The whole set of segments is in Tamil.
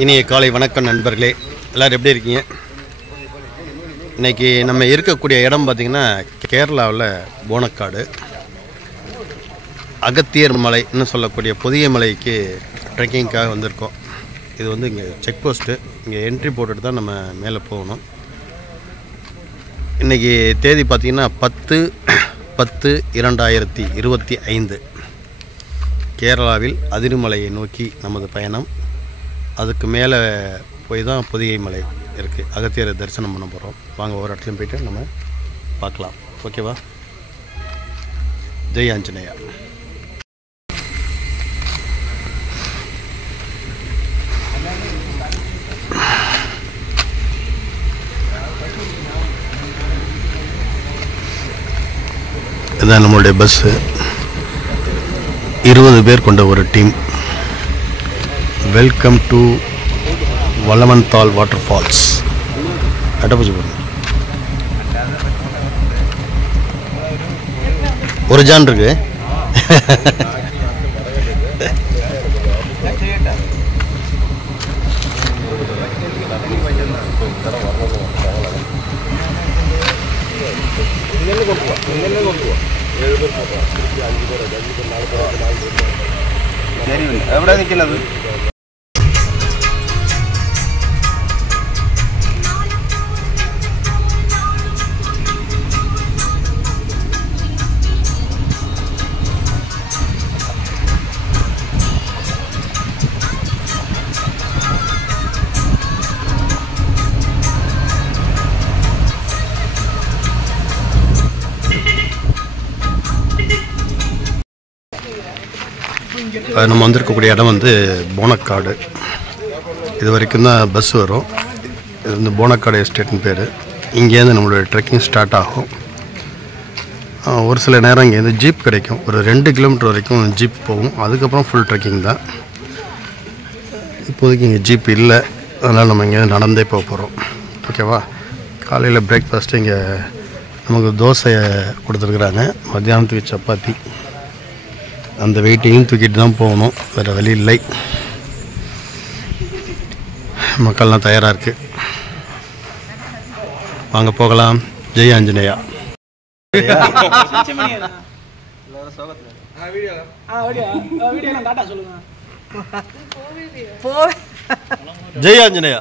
இனிய காலை வணக்கம் நண்பர்களே, எல்லோரும் எப்படி இருக்கீங்க? இன்றைக்கி நம்ம இருக்கக்கூடிய இடம் பார்த்திங்கன்னா கேரளாவில் போனக்காடு அகத்தியர் மலைன்னு சொல்லக்கூடிய பொதிகை மலைக்கு ட்ரெக்கிங்காக வந்திருக்கோம். இது வந்து இங்கே செக் போஸ்ட்டு, இங்கே என்ட்ரி போட்டுட்டு தான் நம்ம மேலே போகணும். இன்றைக்கி தேதி பார்த்திங்கன்னா 10/10/2025 கேரளாவில் அதிருமலையை நோக்கி நமது பயணம். அதுக்கு மேலே போய் தான் பொதிகை மலை இருக்குது. அகத்தியரை தரிசனம் பண்ண போகிறோம். வாங்க ஒரு இடத்துலையும் போய்ட்டு நம்ம பார்க்கலாம். ஓகேவா? ஜெய் ஆஞ்சநேயா. இதுதான் நம்மளுடைய பஸ்ஸு. 20 பேர் கொண்ட ஒரு டீம். வெல்கம் டு வல்லமன்தால் வாட்டர் ஃபால்ஸ். அட்டப்பூச்சி போடுங்க. ஒரு ஜான் இருக்கு. എവിടെ നിൽക്കുന്നത്? நம்ம வந்திருக்கக்கூடிய இடம் வந்து போனக்காடு. இது வரைக்கும் தான் பஸ் வரும். இது வந்து போனக்காடு எஸ்டேட்னு பேர். இங்கேருந்து நம்மளுடைய ட்ரெக்கிங் ஸ்டார்ட் ஆகும். ஒரு சில நேரம் இங்கேருந்து ஜீப் கிடைக்கும். ஒரு 2 கிலோமீட்டர் வரைக்கும் ஜீப் போகும். அதுக்கப்புறம் ஃபுல் ட்ரெக்கிங் தான். இப்போதைக்கு இங்கே ஜீப் இல்லை, அதனால் நம்ம இங்கேருந்து நடந்தே போக போகிறோம். ஓகேவா? காலையில் பிரேக்ஃபாஸ்ட்டு இங்கே நமக்கு தோசை கொடுத்துருக்குறாங்க. மத்தியானத்துக்கு சப்பாத்தி. அந்த வெயிட்டையும் தூக்கிட்டு தான் போகணும், வேறு வழி இல்லை. மக்கள்லாம் தயாராக இருக்குது. வாங்க போகலாம். ஜெய் ஆஞ்சநேயா. ஜெய் ஆஞ்சநேயா.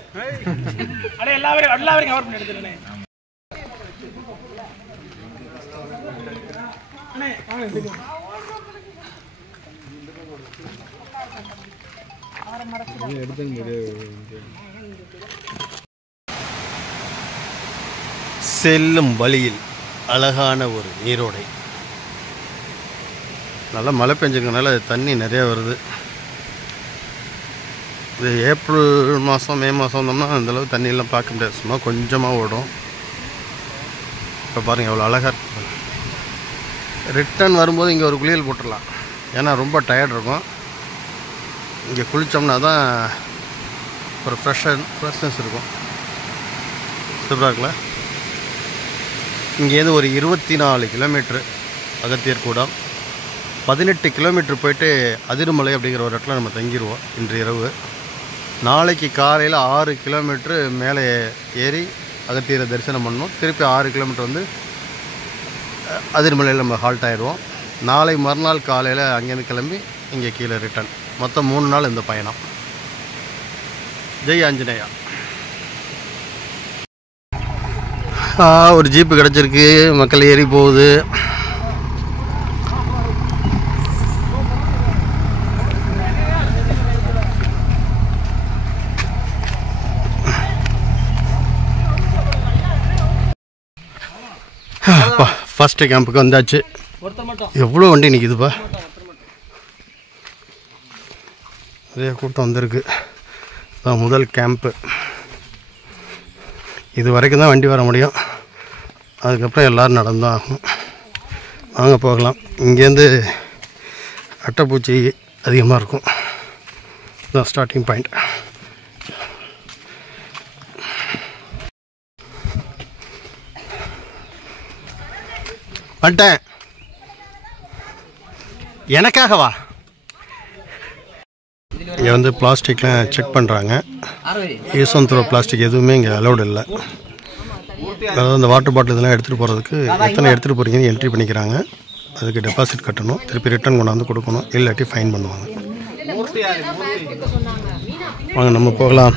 செல்லும் வழியில் அழகான ஒரு நீரோடை. நல்லா மழை பெஞ்சிருக்கனால தண்ணி நிறையா வருது. இது ஏப்ரல் மாதம் மே மாதம் வந்தோம்னா அந்தளவு தண்ணியெல்லாம் பார்க்க முடியாது, சும்மா கொஞ்சமாக ஓடும். இப்போ பாருங்கள் எவ்வளோ அழகாக இருக்கு. ரிட்டன் வரும்போது இங்கே ஒரு குளியல் போட்டுடலாம், ஏன்னா ரொம்ப டயர்ட் இருக்கும். இங்கே குளித்தோம்னா தான் ஒரு ஃப்ரெஷ்னஸ் இருக்கும். சூப்பராக இருக்குல்ல? இங்கேருந்து ஒரு 24 கிலோமீட்ரு அகத்தியர் கூடம். 18 கிலோமீட்டர் போயிட்டு அதிருமலை அப்படிங்கிற ஒரு இடத்துல நம்ம தங்கிடுவோம் இன்று இரவு. நாளைக்கு காலையில் 6 கிலோமீட்ரு மேலே ஏறி அகத்தியரை தரிசனம் பண்ணணும். திருப்பி 6 கிலோமீட்டர் வந்து அதிருமலையில் நம்ம ஹால்ட் ஆகிடுவோம். நாளை மறுநாள் காலையில் அங்கேருந்து கிளம்பி இங்கே கீழே ரிட்டன். மொத்தம் 3 நாள் இந்த பயணம். ஜெய் ஆஞ்சநேயா. ஒரு ஜீப்பு கிடச்சிருக்கு, மக்கள் ஏறி போகுது. ஃபஸ்ட்டு கேம்புக்கு வந்தாச்சு. எவ்வளோ வண்டி நிற்கிதுப்பா, நிறைய கூட்டம் வந்திருக்கு. அதான் முதல் கேம்ப்பு. இது வரைக்கும் தான் வண்டி வர முடியும், அதுக்கப்புறம் எல்லோரும் நடந்தான் ஆகும். வாங்க போகலாம். இங்கேருந்து அட்டைப்பூச்சி அதிகமாக இருக்கும். இதுதான் ஸ்டார்டிங் பாயிண்ட். வந்துட்டேன். எனக்காகவா? இங்கே வந்து பிளாஸ்டிக்லாம் செக் பண்ணுறாங்க. யூஸ் அண்ட் த்ரோ பிளாஸ்டிக் எதுவுமே இங்கே அலௌடு இல்லை. அதாவது அந்த வாட்டர் பாட்டில் இதெல்லாம் எடுத்துகிட்டு போகிறதுக்கு எத்தனை எடுத்துகிட்டு போகிறீங்கன்னு என்ட்ரி பண்ணிக்கிறாங்க. அதுக்கு டெபாசிட் கட்டணும், திருப்பி ரிட்டர்ன் கொண்டாந்து கொடுக்கணும், இல்லாட்டி ஃபைன் பண்ணுவாங்க. வாங்க நம்ம போகலாம்.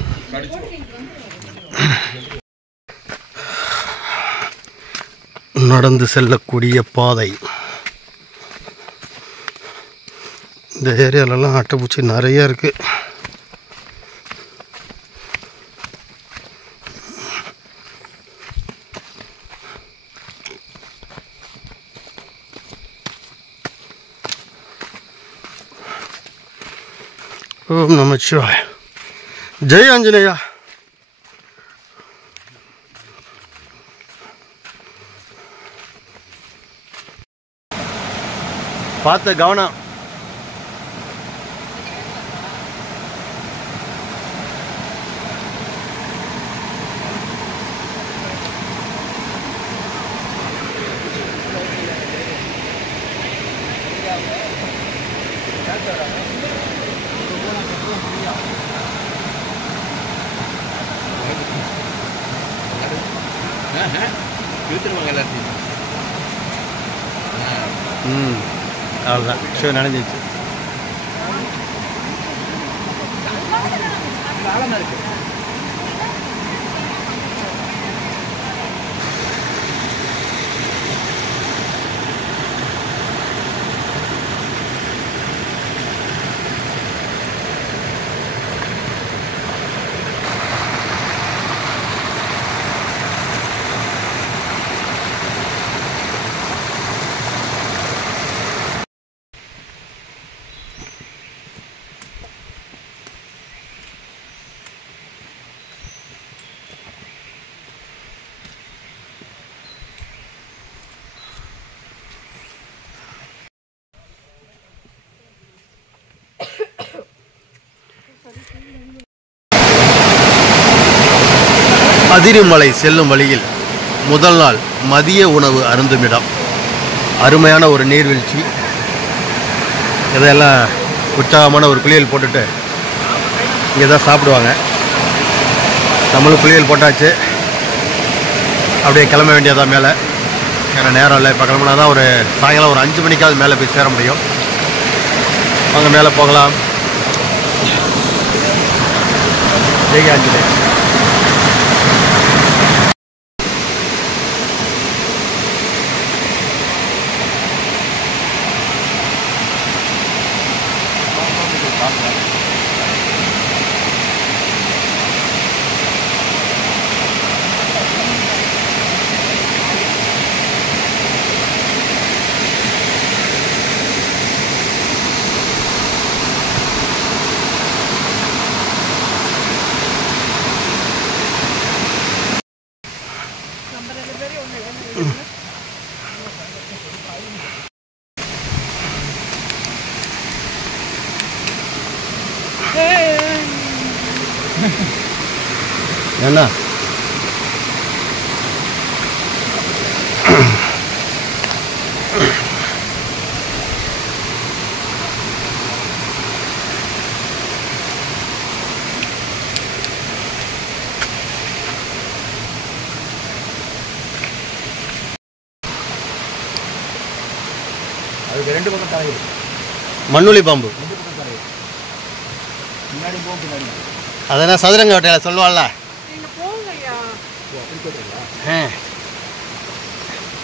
நடந்து செல்லக்கூடிய பாதை. இந்த ஏரியாலெல்லாம் அட்டைப்பூச்சி நிறைய இருக்குது. ஓம் நமச்சிவாய. ஜெய் ஆஞ்சநேயா. பார்த்து கவனம். அவ்வளோதான், ஷோ நனைஞ்சிச்சு. அதிரிமலை செல்லும் வழியில் முதல் நாள் மதிய உணவு அருந்துமிடம். அருமையான ஒரு நீர்வீழ்ச்சி. இதெல்லாம் உற்சாகமான ஒரு குளியல் போட்டுட்டு இங்கே தான் சாப்பிடுவாங்க. நம்மளும் குளியல் போட்டாச்சு, அப்படியே கிளம்ப வேண்டியதான் மேலே. ஏன்னா நேரம் இல்லை, இப்போ கிளம்புனா தான் ஒரு சாயங்காலம் ஒரு 5 மணிக்காவது மேலே போய் சேர முடியும். அங்கே மேலே போகலாம். ஜெய் ஆஞ்சநேயர். என்ன அதுக்கு 2 பக்கம் தலை மண்ணுளி பாம்பு. அதெல்லாம் சதுரங்க வேட்டையில சொல்லுவாள்ல.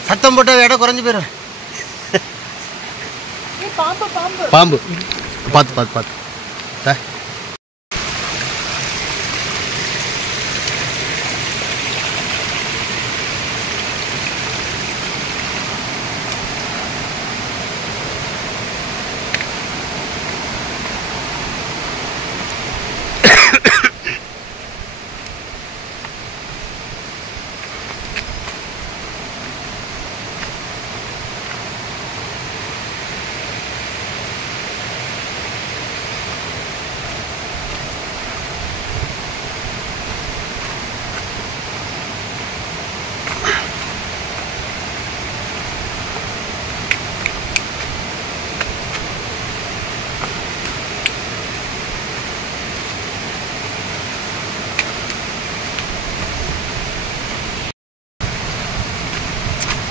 சத்தம் போட்ட இடம் குறைஞ்சி போயிடும். பாம்பு பார்த்து பார்த்து பார்த்து.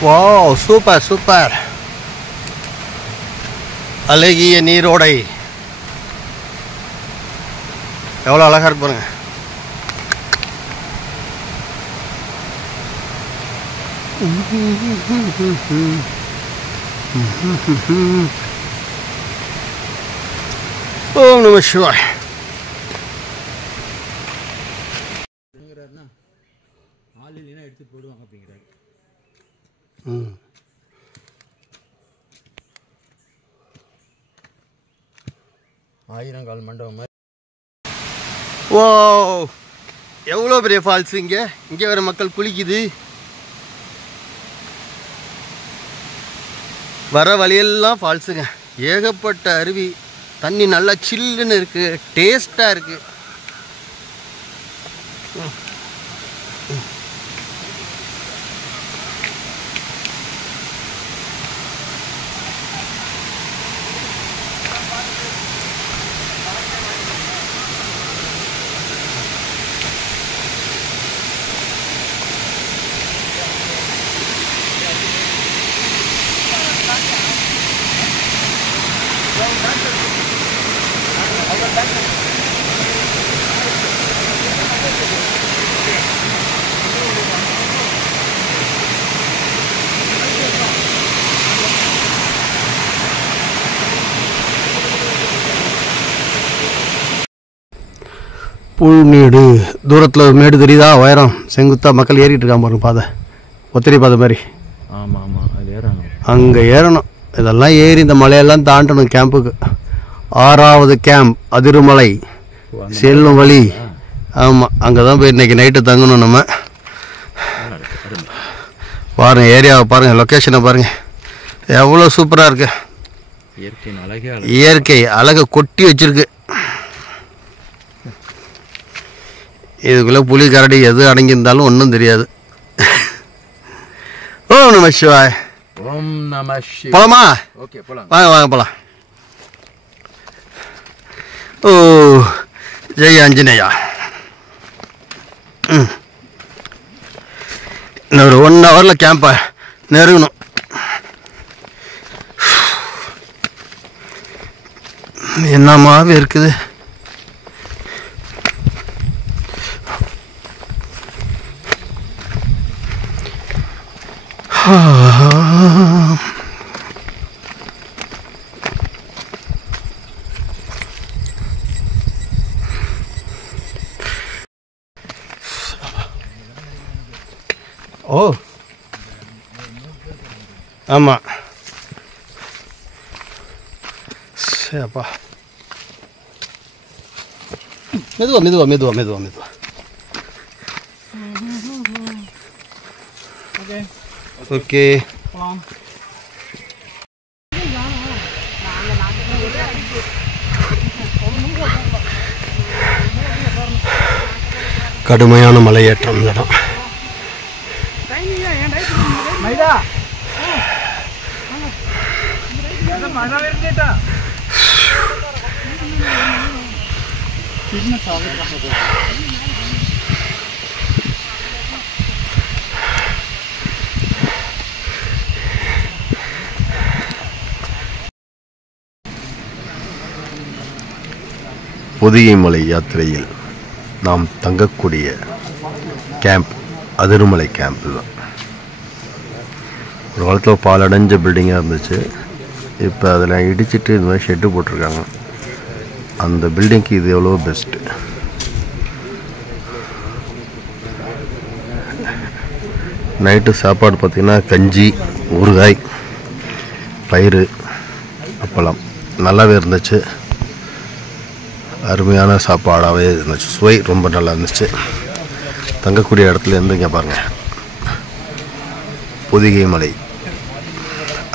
Wow, super super. அழகிய நீரோடை எவ்வளோ அழகாக இருக்கு பாருங்க. ஓம் நம சிவாய். எடுத்து போடுவாங்க அப்படிங்கிறாரு. ஆயிரங்கால் மண்டபம் மாதிரி. ஓ, எவ்வளோ பெரிய ஃபால்ஸ். இங்கே வேறு மக்கள் குளிக்குது. வர வழியெல்லாம் ஃபால்ஸுங்க. ஏகப்பட்ட அருவி. தண்ணி நல்லா சில்லுன்னு இருக்குது, டேஸ்ட்டாக இருக்குது. புல்மேடு தூரத்தில் மேடு தெரியுதா? உயரம் செங்குத்தாக மக்கள் ஏறிட்டு இருக்காங்க பாருங்க. பாதை ஒத்திரி பாதை மாதிரி. ஆமாம் ஆமாம், அது ஏறணும். அங்கே ஏறணும். இதெல்லாம் ஏறி இந்த மலையெல்லாம் தாண்டணும் கேம்புக்கு. 6வது கேம்ப் அதிருமலை செல்லும் வழி. ஆமாம், அங்கே தான் போய் இன்றைக்கி நைட்டு தங்கணும் நம்ம. பாருங்கள் ஏரியாவை பாருங்கள், லொக்கேஷனை பாருங்கள், எவ்வளோ சூப்பராக இருக்குது. இயற்கை அழகை கொட்டி வச்சுருக்கு. இதுக்குள்ளே புலி கரடி எது அடங்கியிருந்தாலும் ஒன்றும் தெரியாது. ஓம் நம சிவாய். ஓம் நம சிவாய். போலாமா? ஓகே, போலாம். வாங்க போகலாம். ஓ, ஜெய் ஆஞ்சநேயா. இன்னும் ஒரு 1 ஹவரில் கேம்பை நெருங்கணும். என்னமாவே இருக்குது. ஓ ஆமாம், சரிப்பா. மெதுவா மெதுவா மெதுவா மெதுவா மெதுவா. ஓகே, கடுமையான மலையேற்றம் இந்த இடம். பொதிகை மலை யாத்திரையில் நாம் தங்கக்கூடிய கேம்ப் அதிருமலை கேம்ப் தான். ஒரு காலத்தில் பாலடைஞ்ச பில்டிங்காக இருந்துச்சு. இப்போ அதில் இடிச்சிட்டு இது மாதிரி ஷெட்டு போட்டிருக்காங்க. அந்த பில்டிங்க்கு இது எவ்வளோ பெஸ்ட்டு. நைட்டு சாப்பாடு பார்த்திங்கன்னா கஞ்சி, ஊறுகாய், பயிறு, அப்பளம் நல்லாவே இருந்துச்சு. அருமையான சாப்பாடாகவே இருந்துச்சு. சுவை ரொம்ப நல்லா இருந்துச்சு. தங்கக்கூடிய இடத்துல இருந்து இங்கே பாருங்கள், பொதிகை மலை,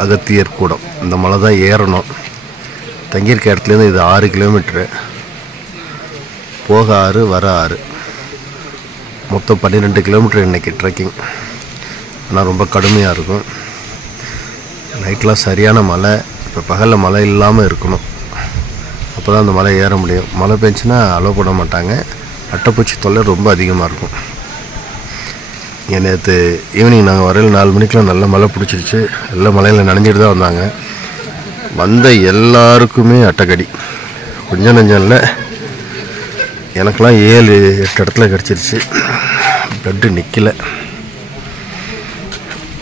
அகத்தியர் கூடம். இந்த மலை தான் ஏறணும். தங்கியிருக்க இடத்துலேருந்து இது 6 கிலோமீட்ரு. போக 6, வர 6, மொத்தம் 12 கிலோமீட்டர் இன்றைக்கி ட்ரெக்கிங். ஆனால் ரொம்ப கடுமையாக இருக்கும். நைட்லாம் சரியான மழை. இப்போ பகலில் மழை இல்லாமல் இருக்கணும், அப்போ தான் அந்த மலை ஏற முடியும். மழை பெஞ்சுன்னா அலோவ் பண்ண மாட்டாங்க. அட்டைப்பூச்சி தொல்லை ரொம்ப அதிகமாக இருக்கும். நேற்று ஈவினிங் நாங்கள் வரையில் 4 மணிக்கெலாம் நல்லா மழை பிடிச்சிருச்சு. எல்லாம் மழையில் நனைஞ்சிட்டு தான் வந்தாங்க. வந்த எல்லாருக்குமே அட்டைக்கடி, கொஞ்சம் நஞ்சம் இல்லை. எனக்கெலாம் 7-8 இடத்துல கிடச்சிருச்சு. ப்ளட்டு நிற்கலை.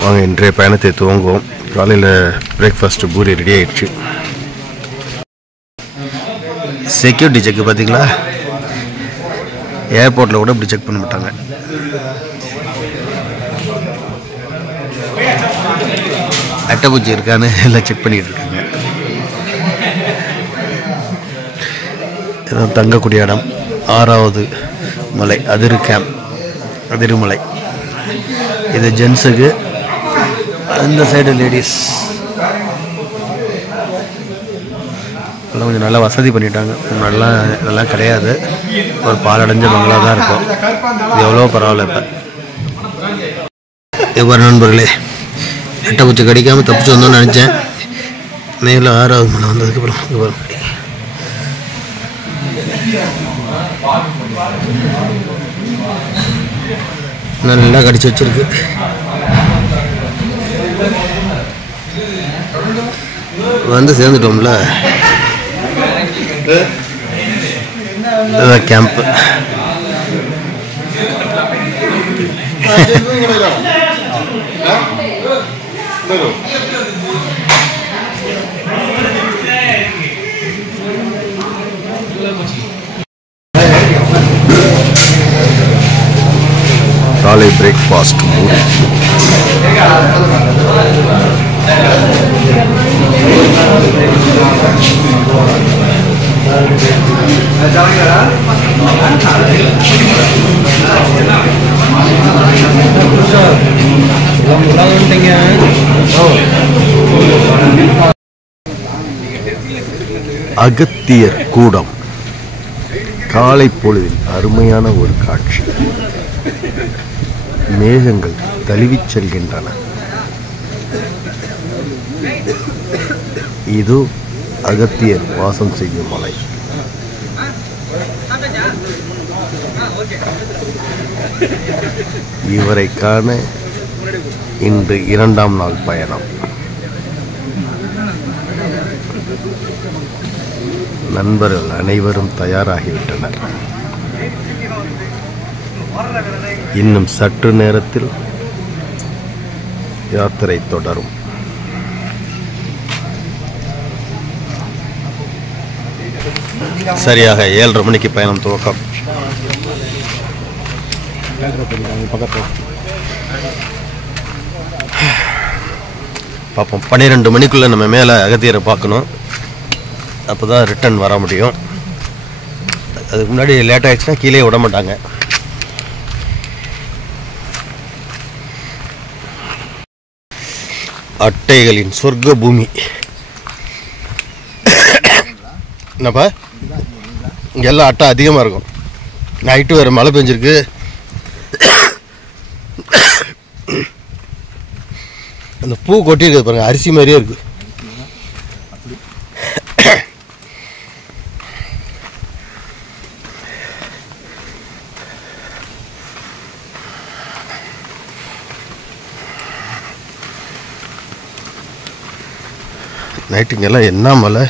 வாங்க இன்றைய பயணத்தை துவங்குவோம். காலையில் பிரேக்ஃபாஸ்ட்டு பூரி ரெடி ஆகிடுச்சு. செக்யூரிட்டி செக்கு பார்த்தீங்களா? ஏர்போர்ட்டில் கூட இப்படி செக் பண்ண மாட்டாங்க. அட்டைப்பூச்சி இருக்கான்னு எல்லாம் செக் பண்ணிகிட்டு இருக்காங்க. தங்கக்கூடிய இடம் 6வது மலை அதிருமலை. இது ஜென்ஸுக்கு, அந்த சைடு லேடிஸ். எல்லாம் கொஞ்சம் நல்லா வசதி பண்ணிட்டாங்க. முன்னாடிலாம் இதெல்லாம் கிடையாது. ஒரு பாலடைஞ்ச பங்களா தான் இருக்கும். இது எவ்வளோ பரவாயில்ல. இப்போ நண்பர்களே, அட்டைப்பூச்சி கடிக்காமல் தப்பிச்சு வந்தோன்னு நினச்சேன். மேலே 6வது மலை வந்ததுக்கப்புறம் நல்லா கடிச்சு வச்சிருக்கு. வந்து சேர்ந்துட்டோம்ல. இதுதான் கேம்ப்பு. காலை பிரேக்ஃபாஸ்ட் பூரி. அகத்தியர் கூடம். காலை பொழுதில் அருமையான ஒரு காட்சி. மேகங்கள் தழுவிச் செல்கின்றன. இது அகத்தியர் வாசம் செய்யும் மலை. இவரை காண இன்று 2ஆம் நாள் பயணம். நண்பர்கள் அனைவரும் தயாராகிவிட்டனர். இன்னும் சற்று நேரத்தில் யாத்திரை தொடரும். சரியாக 7:30 மணிக்கு பயணம் துவக்கம். பார்ப்போம். 12 மணிக்குள்ளே நம்ம மேலே அகத்தியரை பார்க்கணும். அப்போ தான் ரிட்டர்ன் வர முடியும். அதுக்கு முன்னாடி லேட் ஆகிடுச்சுன்னா கீழே விட மாட்டாங்க. அட்டைகளின் சொர்க்க பூமி. என்னப்பா, இங்கெல்லாம் அட்டை அதிகமாக இருக்கும். நைட்டு வேறு மழை பெஞ்சிருக்கு. அந்த பூ கொட்டியிருக்குது பாருங்க, அரிசி மாதிரியே இருக்கு. நைட்டுங்கெல்லாம் என்ன மழை.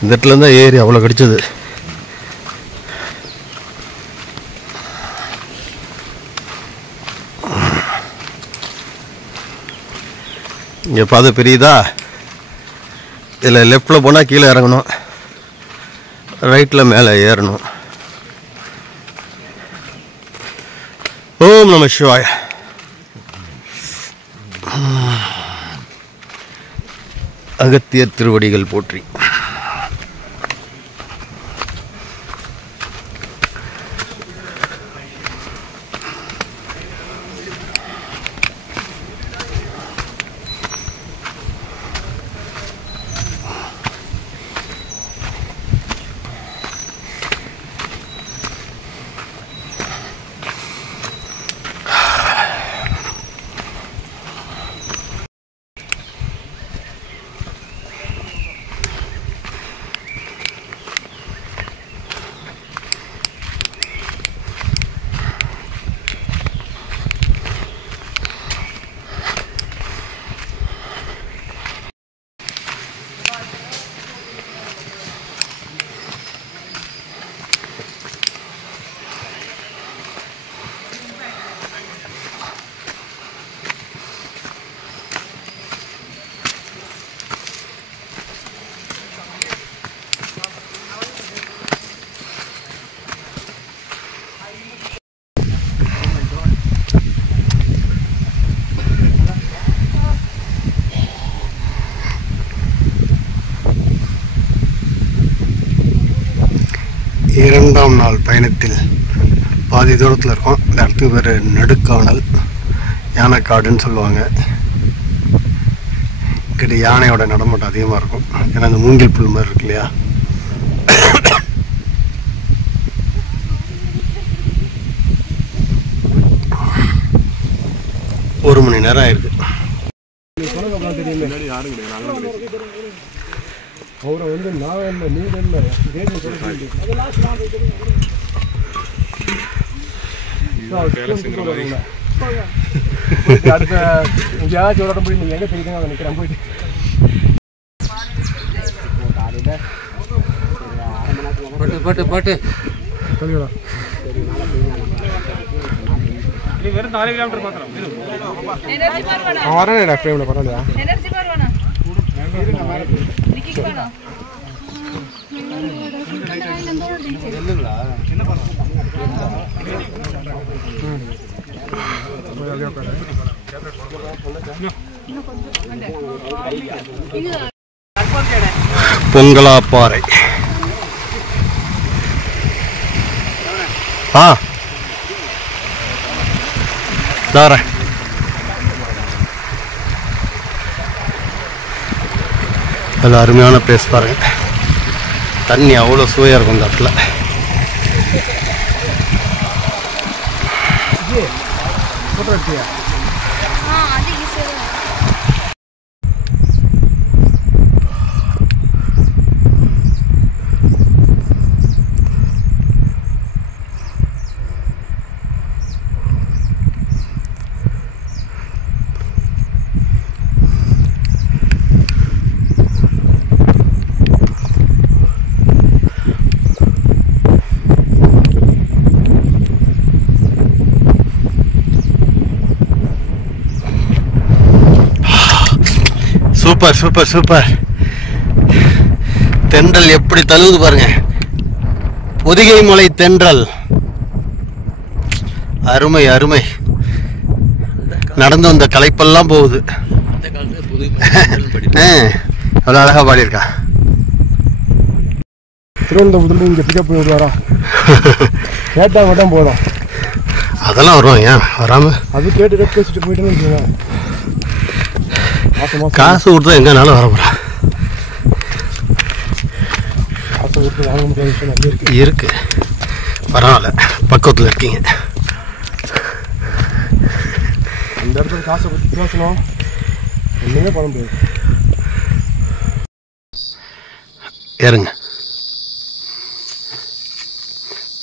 இந்த இடத்துல இருந்தால் ஏறி அவ்வளோ கடிச்சது. இங்கே பாதை பெரியதா. இதில் லெஃப்டில் போனால் கீழே இறங்கணும், ரைட்டில் மேலே ஏறணும். ஓம் நம சிவாய. அகத்தியர் திருவடிகள் போற்றி. இரண்டாம் நாள் பயணத்தில் பாதி தூரத்தில் இருக்கோம். இந்த இடத்துக்கு பேர் நடுக்கானல், யானைக்காடுன்னு சொல்லுவாங்க. இங்கிட்ட யானையோட நடமாட்டம் அதிகமாக இருக்கும். ஏன்னா இந்த மூங்கில் புல் மாதிரி இருக்கு இல்லையா. ஒரு மணி நேரம் ஆயிருக்கு. அவரை வந்து நான் இல்லை, நீங்கள் இல்லை, அடுத்த எங்கேயாச்சும் ஒரு இடம் போய் நீங்கள் எங்கே தெரியுதுங்க அதை நிற்கிறேன் போயிட்டு போட்டு போட்டு சொல்லிவிடா. வெறும் 4 கிலோமீட்டர் பார்க்குறோம். வரேன் ஃப்ரேமில் பரவாயில்லையா. பொங்கலாப்பாறை. தாரேன். அதில் அருமையான பிளேஸ் பாருங்க. தண்ணி அவ்வளோ சுவையாக இருக்கும் இந்த இடத்துல. Super super super. தென்றல் எப்படி தழுவுது பாருங்க. பொதிகை மலை தென்றல் அருமை அருமை. நடந்து வந்த களைப்பெல்லாம் போகுது. அவ்வளோ அழகா பாடியிருக்கா. திருவனந்தபுரத்துல இங்கே பிக்கப் பண்ணி விடுவாரா? கேட்டா மட்டும் போதும். அதெல்லாம் வரும். ஏன் வராம? அது கேட்டு பேசிட்டு போயிட்டு காசு கொடுத்தா எங்கனாலும் வர போறா. காசு கொடுத்து வாங்க முடியாத விஷயம் நிறைய இருக்கு. பரவாயில்ல, பக்கத்தில் இருக்கீங்க. அந்த இடத்துல காசை பற்றி பேசணும், ஒன்றுமே பண்ண முடியாது. ஏறுங்க,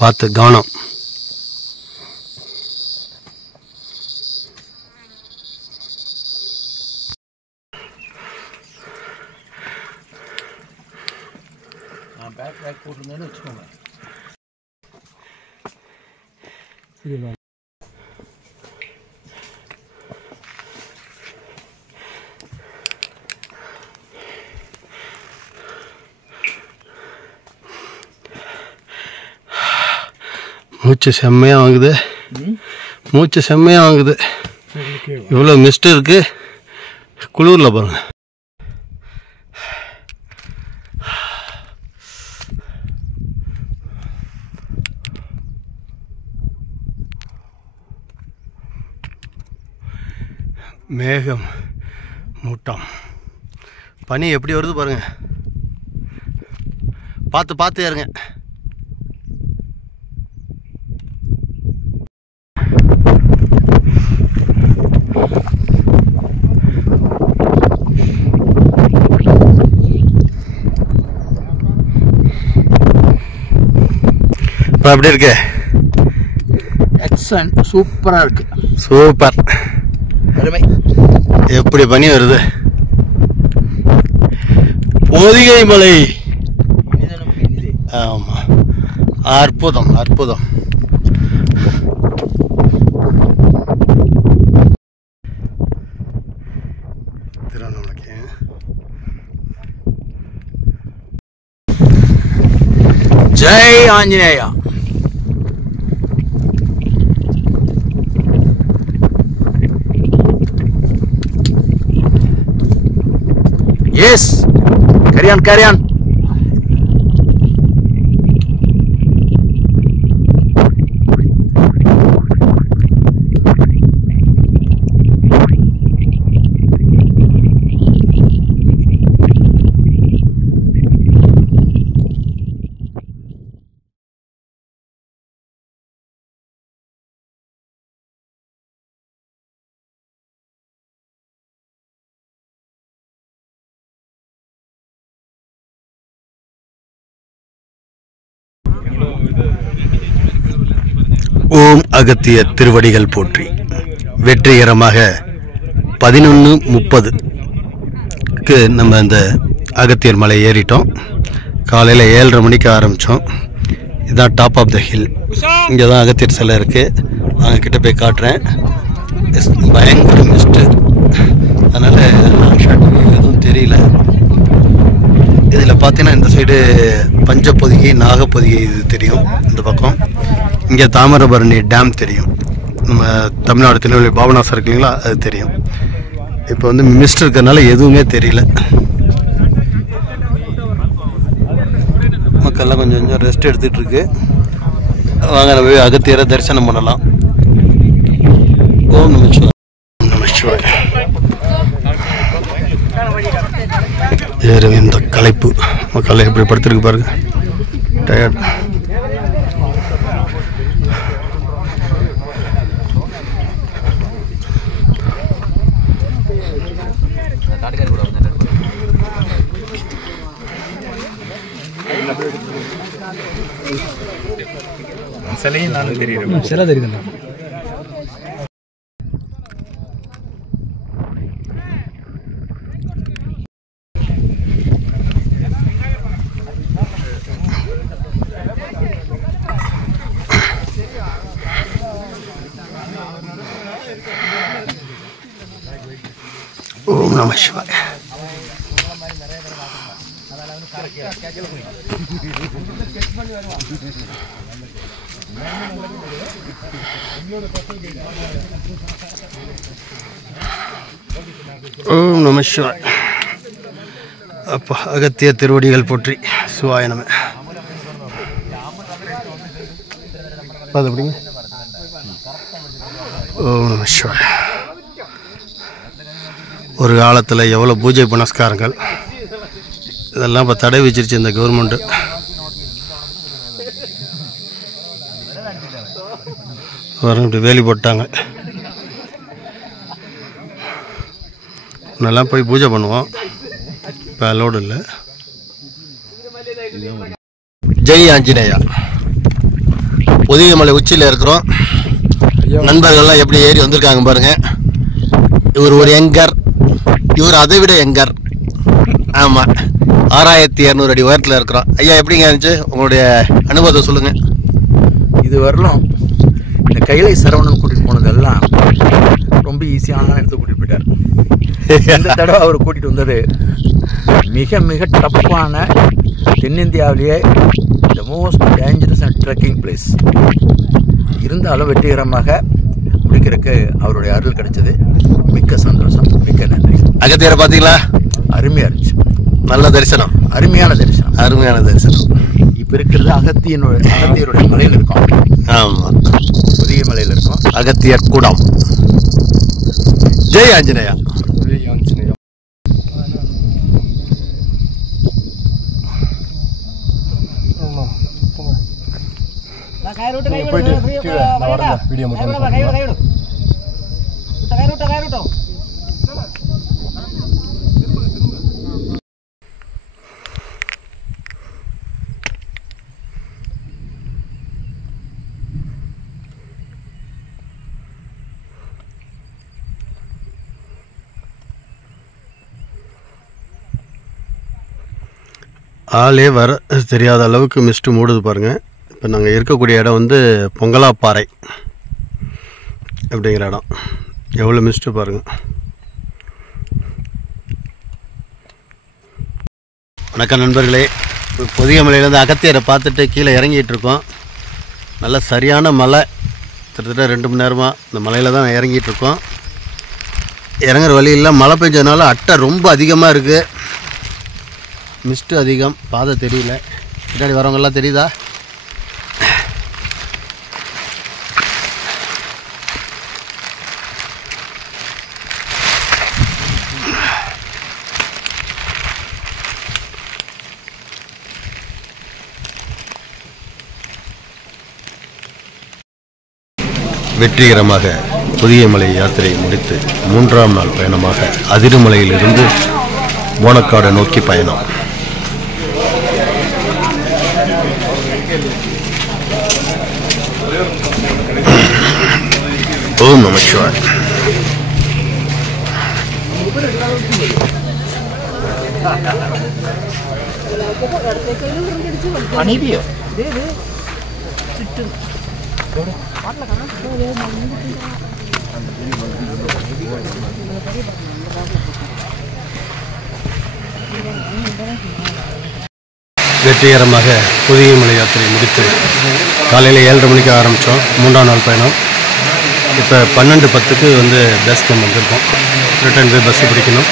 பார்த்து கவனம். பேக் போட்டுருந்தேன்னு வச்சுக்கோங்க. மூச்சு செம்மையாக வாங்குது, மூச்சு செம்மையாக வாங்குது. இவ்வளோ மிஸ்ட் இருக்கு குளூரில் பாருங்க. மேகம் மூட்டம், பனி எப்படி வருது பாருங்க. பார்த்து பார்த்து ஏறுங்க. இப்போ எப்படி இருக்கு? எக்ஸலன்ட், சூப்பராக இருக்கு. சூப்பர், அருமை. எப்படி பனி வருது. பொதிகை மலை. ஆமா, அற்புதம் அற்புதம். திருவண்ணாமலைக்கு Jai Anjaneya. Yes, carry on, carry on. ஓம் அகத்திய திருவடிகள் போற்றி. வெற்றிகரமாக 11:30க்கு நம்ம இந்த அகத்தியர் மலை ஏறிட்டோம். காலையில் 7:30 மணிக்கு ஆரம்பித்தோம். இதுதான் டாப் ஆஃப் த ஹில். இங்கே தான் அகத்தியர் சிலை இருக்குது. அங்கே கிட்ட போய் காட்டுறேன். பயங்கர மிஸ்ட்டு, அதனால் எதுவும் தெரியல. இதில் பார்த்தீங்கன்னா இந்த சைடு பஞ்சப்பொதிகை, நாகப்பொதிகை இது தெரியும். இந்த பக்கம் இங்கே தாமிரபரணி டேம் தெரியும். நம்ம தமிழ்நாடு திருநெல்வேலி பாபநாசம் இருக்கு இல்லைங்களா, அது தெரியும். இப்போ வந்து மிஸ்ட் இருக்கிறதுனால எதுவுமே தெரியல. மக்கள்லாம் கொஞ்சம் கொஞ்சம் ரெஸ்ட் எடுத்துகிட்டு இருக்கு. வாங்க நம்ம போய் அகத்தியரை தரிசனம் பண்ணலாம். ஓம் நமச்சிவாய. நமச்சிவாய. ஏறு இந்த களைப்பு மக்கள் எப்படி படுத்துருக்கு பாருங்க. டயர்ட். சிலையும் நானும் தெரியும். சிலை தெரியுதுண்ணா. ஓம் நம சிவாய. ஓம் நம சிவாய. அப்பா அகத்திய திருவடிகள் போற்றி. சிவாய நம. அது எப்படிங்க? ஓம் நம சிவாய. ஒரு காலத்தில் எவ்வளோ பூஜை புனஸ்காரங்கள், இதெல்லாம் இப்போ தடை வச்சிருச்சு இந்த கவர்மெண்ட்டு. வரும் இப்படி வேலி போட்டாங்க. முன்னெல்லாம் போய் பூஜை பண்ணுவோம், இப்போ அலோடு இல்லை. ஜெய் ஆஞ்சநேயா. பொதிகமலை உச்சியில் இருக்கிறோம். நண்பர்கள்லாம் எப்படி ஏறி வந்திருக்காங்க பாருங்க. இவர் ஒரு எங்கர், இவர் அதை விட எங்கர். ஆமாம், 6200 அடி உயரத்தில் இருக்கிறோம். ஐயா எப்படிங்க இருந்துச்சு உங்களுடைய அனுபவத்தை சொல்லுங்கள். இது வரலாம் இந்த கைலை சரவணன் கூட்டிகிட்டு போனதெல்லாம் ரொம்ப ஈஸியான இடத்துக்கு கூட்டிகிட்டு போயிட்டார். இந்த தடவை அவர் கூட்டிகிட்டு வந்தது மிக மிக டஃப்பான, தென்னிந்தியாவிலேயே the most dangerous and trekking place. இருந்தாலும் வெற்றிகரமாக முடிக்கிறதுக்கு அவருடைய அருள் கிடைச்சது. மிக்க சந்தோஷம், மிக்க நன்றி. அகத்தியரை பார்த்தீங்களா? அருமையாக இருந்துச்சு. நல்ல தரிசனம், அருமையான தரிசனம், அருமையான தரிசனம். இப்போ இருக்கிறது அகத்தியருடைய மலையில் இருக்கும். ஆமாம், புதிய மலையில் இருக்கும். அகத்தியர் கூடம். ஜெய் ஆஞ்சநேயா. ஜெய் ஆஞ்சநேயா. வீடியோ மட்டும் ஆளே வர தெரியாத அளவுக்கு மிஸ்ட்டு மூடுது பாருங்கள். இப்போ நாங்கள் இருக்கக்கூடிய இடம் வந்து பொங்கலாப்பாறை அப்படிங்கிற இடம். எவ்வளோ மிஸ்ட்டு பாருங்கள். வணக்கம் நண்பர்களே. பொதிகமலையிலேருந்து அகத்தியரை பார்த்துட்டு கீழே இறங்கிட்டு இருக்கோம். நல்ல சரியான மலை. கிட்டத்தட்ட 2 மணி நேரமாக இந்த மலையில் தான் இறங்கிட்டு இருக்கோம். இறங்குற வழியில் மழை பெஞ்சதுனால அட்டை ரொம்ப அதிகமாக இருக்குது. மிஸ்ட்டு அதிகம், பாதை தெரியல. பின்னாடி வரவங்கெல்லாம் தெரியுதா? வெற்றிகரமாக பொதிகமலை யாத்திரை முடித்து 3ஆம் நாள் பயணமாக அதிருமலையிலிருந்து போனக்காடு நோக்கி பயணம். ஓம் நம சிவாய். வெற்றிகரமாக புதிய மலை யாத்திரை முடித்து காலையில் 7:30 மணிக்கு ஆரம்பித்தோம். 3ஆம் நாள் பயணம். இப்போ 12:10க்கு பேஸ் கேம்ப் வந்திருக்கோம். ரிட்டர்ன் போய் பஸ்ஸு பிடிக்கணும்.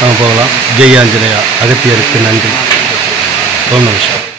நம்ம போகலாம். ஜெய் ஆஞ்சநேயா. அகத்தியருக்கு நன்றி. ஓம் நம சிவாய்.